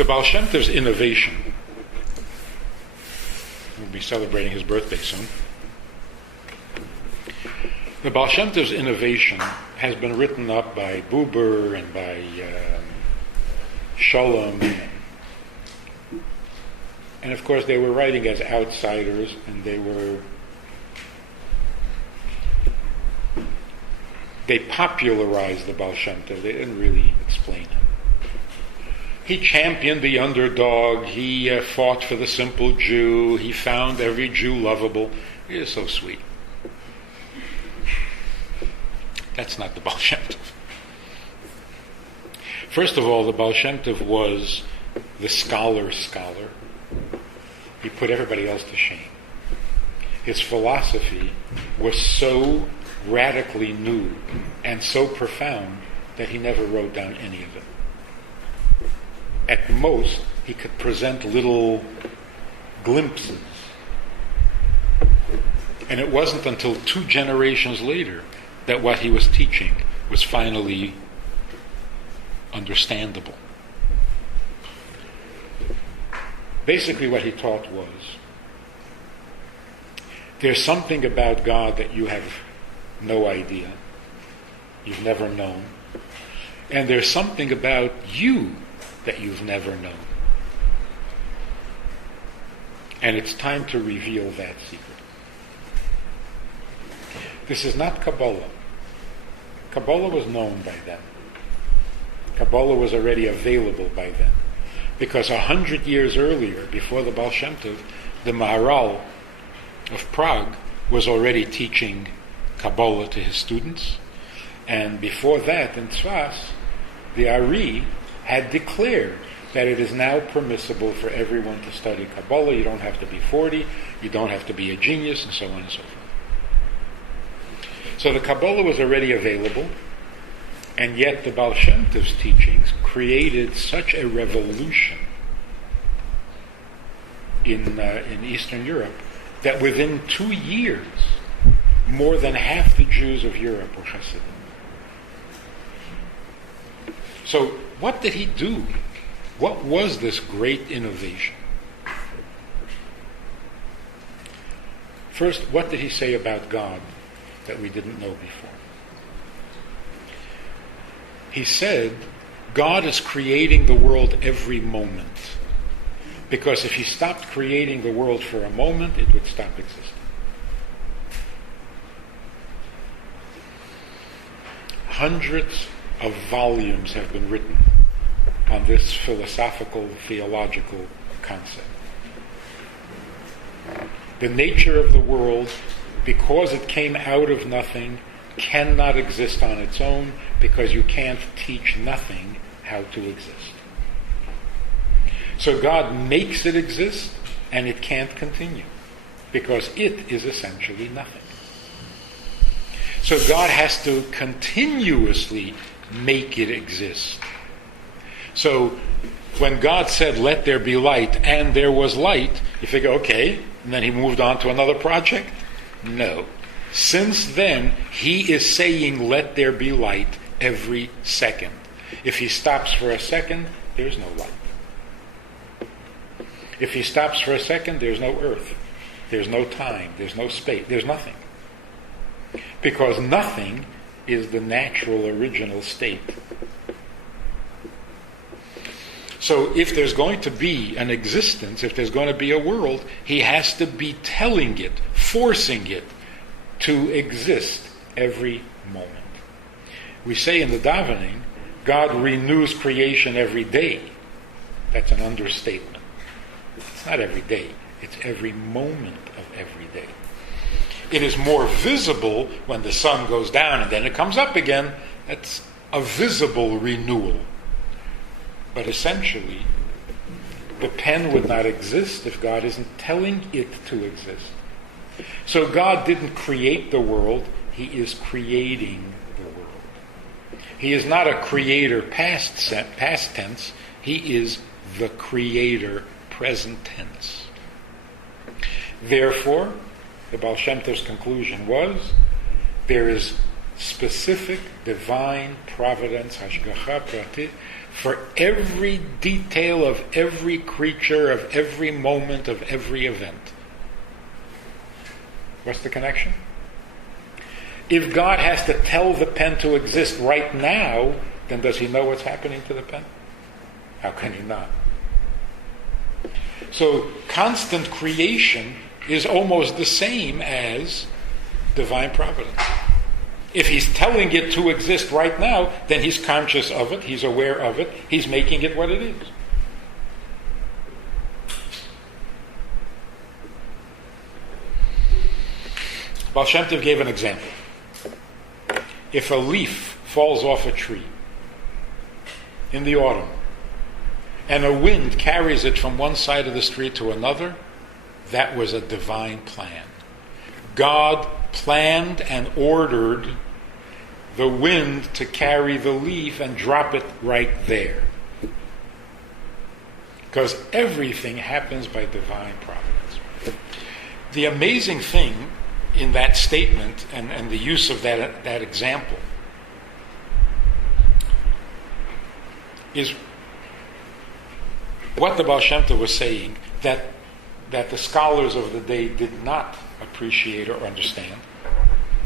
The Baal Shem Tov's innovation, we'll be celebrating his birthday soon. The Baal Shem Tov's innovation has been written up by Buber and by Sholem. And of course they were writing as outsiders, and they popularized the Baal Shem Tov. They didn't really explain him. He championed the underdog. He fought for the simple Jew. He found every Jew lovable. He is so sweet. That's not the Baal Shem Tov. First of all, the Baal Shem Tov was the scholar's scholar. He put everybody else to shame. His philosophy was so radically new and so profound that he never wrote down any of it. At most, he could present little glimpses. And it wasn't until 2 generations later that what he was teaching was finally understandable. Basically what he taught was, there's something about God that you have no idea, you've never known, and there's something about you that you've never known. And it's time to reveal that secret. This is not Kabbalah. Kabbalah was known by then. Kabbalah was already available by then. Because 100 years earlier, before the Baal Shem Tov, the Maharal of Prague was already teaching Kabbalah to his students. And before that, in Tzfas, the Ari had declared that it is now permissible for everyone to study Kabbalah. You don't have to be 40, you don't have to be a genius, and so on and so forth. So the Kabbalah was already available, and yet the Baal Shem Tov's teachings created such a revolution in Eastern Europe that within 2 years, more than half the Jews of Europe were Hasidim. So what did he do? What was this great innovation? First, what did he say about God that we didn't know before? He said, God is creating the world every moment. Because if he stopped creating the world for a moment, it would stop existing. Hundreds of volumes have been written on this philosophical, theological concept. The nature of the world, because it came out of nothing, cannot exist on its own, because you can't teach nothing how to exist. So God makes it exist, and it can't continue, because it is essentially nothing. So God has to continuously make it exist. So when God said, let there be light, and there was light, you figure, okay, and then he moved on to another project? No. Since then, he is saying, let there be light every second. If he stops for a second, there's no light. If he stops for a second, there's no earth. There's no time. There's no space. There's nothing. Because nothing is the natural, original state. So if there's going to be an existence, if there's going to be a world, he has to be telling it, forcing it to exist every moment. We say in the davening, God renews creation every day. That's an understatement. It's not every day. It's every moment of every day. It is more visible when the sun goes down and then it comes up again. That's a visible renewal. But essentially, the pen would not exist if God isn't telling it to exist. So God didn't create the world, he is creating the world. He is not a creator past tense, he is the creator present tense. Therefore, the Baal Shem Tov's conclusion was, there is specific divine providence, hashgacha pratit, for every detail of every creature, of every moment, of every event. What's the connection? If God has to tell the pen to exist right now, then does he know what's happening to the pen? How can he not? So constant creation is almost the same as divine providence. If he's telling it to exist right now, then he's conscious of it, he's aware of it, he's making it what it is. Baal Shemtov gave an example. If a leaf falls off a tree in the autumn, and a wind carries it from one side of the street to another, that was a divine plan. God planned and ordered the wind to carry the leaf and drop it right there. Because everything happens by divine providence. The amazing thing in that statement and the use of that example is what the Baal Shem Tov was saying that the scholars of the day did not appreciate or understand.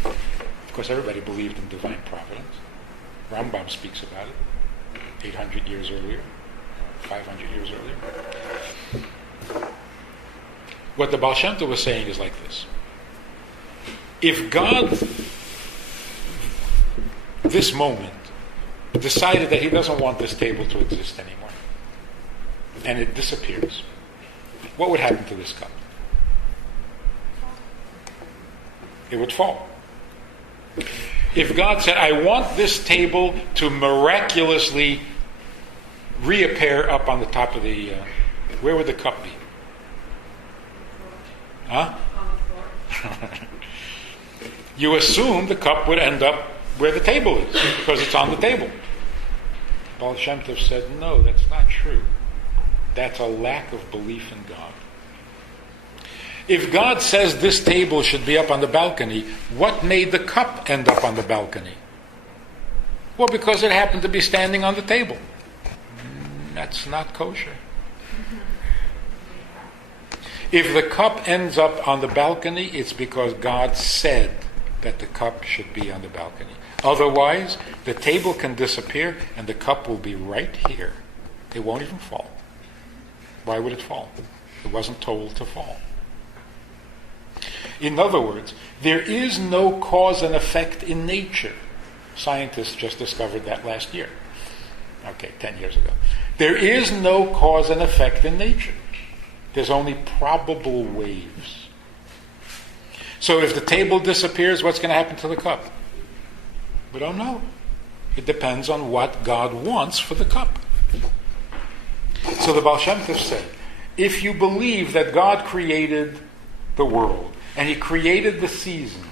Of course, everybody believed in divine providence. Rambam speaks about it 800 years earlier, 500 years earlier. What the Baal Shem Tov was saying is like this. If God, this moment, decided that he doesn't want this table to exist anymore, and it disappears, what would happen to this cup? It would fall. If God said, I want this table to miraculously reappear up on the top of the... where would the cup be? Huh? You assume the cup would end up where the table is, because it's on the table. Baal Shem Tov said, no, that's not true. That's a lack of belief in God. If God says this table should be up on the balcony, what made the cup end up on the balcony? Well, because it happened to be standing on the table. That's not kosher. If the cup ends up on the balcony, it's because God said that the cup should be on the balcony. Otherwise, the table can disappear and the cup will be right here. It won't even fall. Why would it fall? It wasn't told to fall. In other words, there is no cause and effect in nature. Scientists just discovered that last year. 10 years ago. There is no cause and effect in nature. There's only probable waves. So if the table disappears, what's going to happen to the cup? We don't know. It depends on what God wants for the cup. So the Baal Shem Tov said, if you believe that God created the world, and he created the seasons,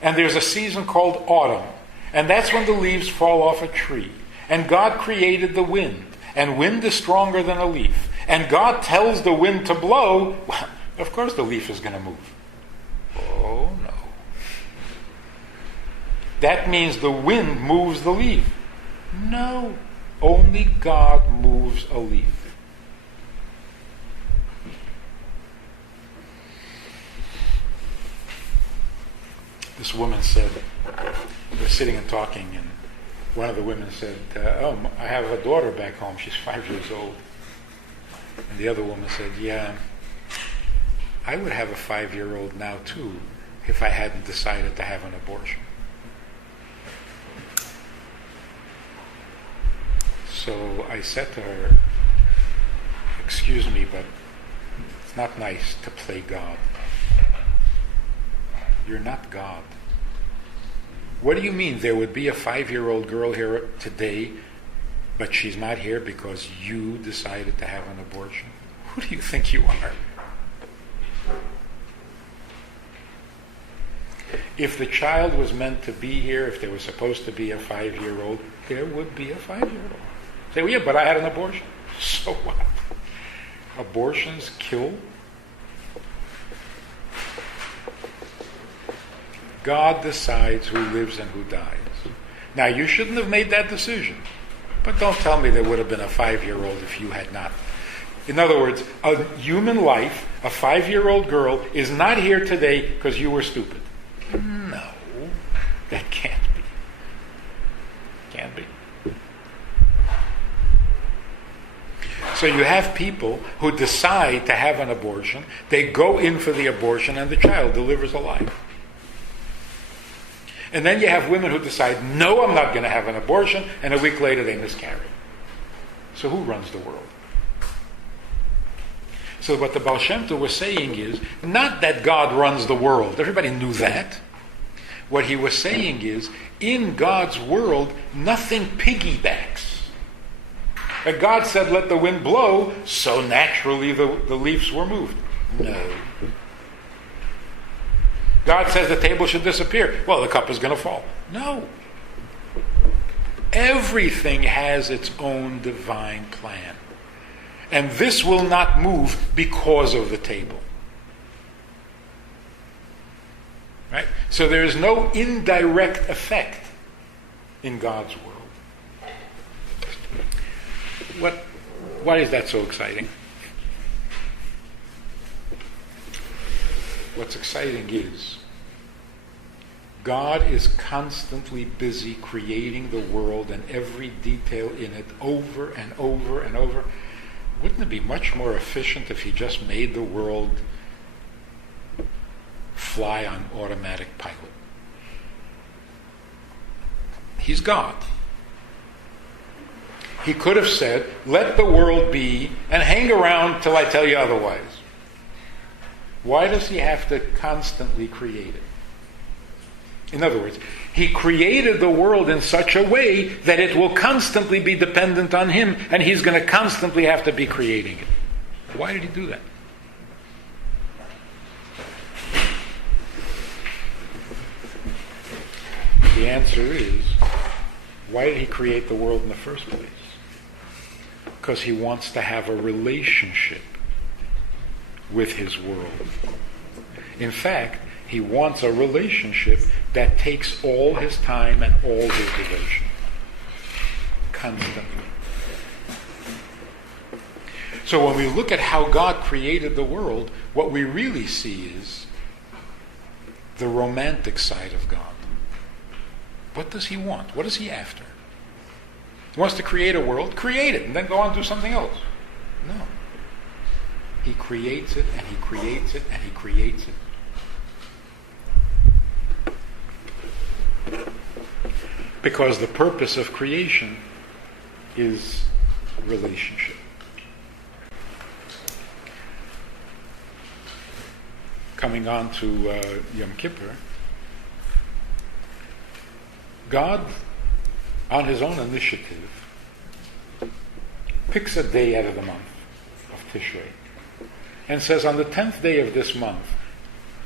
and there's a season called autumn, and that's when the leaves fall off a tree, and God created the wind, and wind is stronger than a leaf, and God tells the wind to blow, well, of course the leaf is going to move. Oh no. That means the wind moves the leaf. No. Only God moves a leaf. This woman said, we were sitting and talking, and one of the women said, I have a daughter back home, she's 5 years old. And the other woman said, yeah, I would have a 5-year-old now too if I hadn't decided to have an abortion. So I said to her, excuse me, but it's not nice to play God. You're not God. What do you mean there would be a 5-year-old girl here today, but she's not here because you decided to have an abortion? Who do you think you are? If the child was meant to be here, if there was supposed to be a 5-year-old, there would be a 5-year-old. Say, well, yeah, but I had an abortion. So what? Abortions kill? God decides who lives and who dies. Now, you shouldn't have made that decision. But don't tell me there would have been a 5-year-old if you had not. In other words, a human life, a 5-year-old girl, is not here today because you were stupid. No, that can't be. Can't be. So you have people who decide to have an abortion, they go in for the abortion, and the child delivers alive. And then you have women who decide, no, I'm not going to have an abortion, and a week later they miscarry. So who runs the world? So what the Baal Shem Tov was saying is, not that God runs the world. Everybody knew that. What he was saying is, in God's world, nothing piggybacks. And God said, let the wind blow, so naturally the leaves were moved. No. God says the table should disappear. Well, the cup is going to fall. No. Everything has its own divine plan. And this will not move because of the table. Right? So there is no indirect effect in God's world. Why is that so exciting? What's exciting is God is constantly busy creating the world and every detail in it over and over and over. Wouldn't it be much more efficient if he just made the world fly on automatic pilot? He's God. He could have said, let the world be and hang around till I tell you otherwise. Why does he have to constantly create it? In other words, he created the world in such a way that it will constantly be dependent on him, and he's going to constantly have to be creating it. Why did he do that? The answer is, why did he create the world in the first place? Because he wants to have a relationship with his world. In fact, he wants a relationship that takes all his time and all his devotion. Constantly. So when we look at how God created the world, what we really see is the romantic side of God. What does he want? What is he after? He wants to create a world, create it, and then go on and do something else. No. He creates it, and he creates it, and he creates it. Because the purpose of creation is relationship. Coming on to Yom Kippur, God, on his own initiative, picks a day out of the month of Tishrei and says, on the 10th day of this month,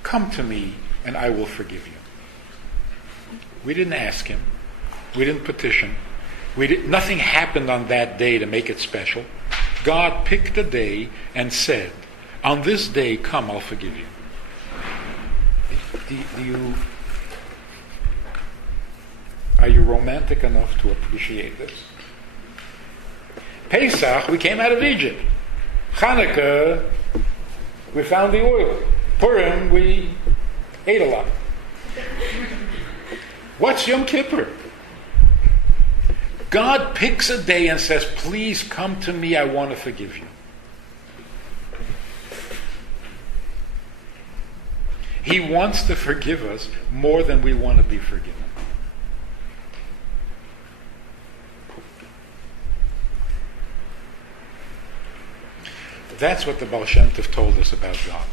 come to me and I will forgive you. We didn't ask him. We didn't petition. Nothing happened on that day to make it special. God picked a day and said, on this day, come, I'll forgive you. Are you romantic enough to appreciate this? Pesach, we came out of Egypt. Hanukkah, we found the oil. Purim, we ate a lot. What's Yom Kippur? God picks a day and says, please come to me, I want to forgive you. He wants to forgive us more than we want to be forgiven. That's what the Baal Shem Tov told us about God.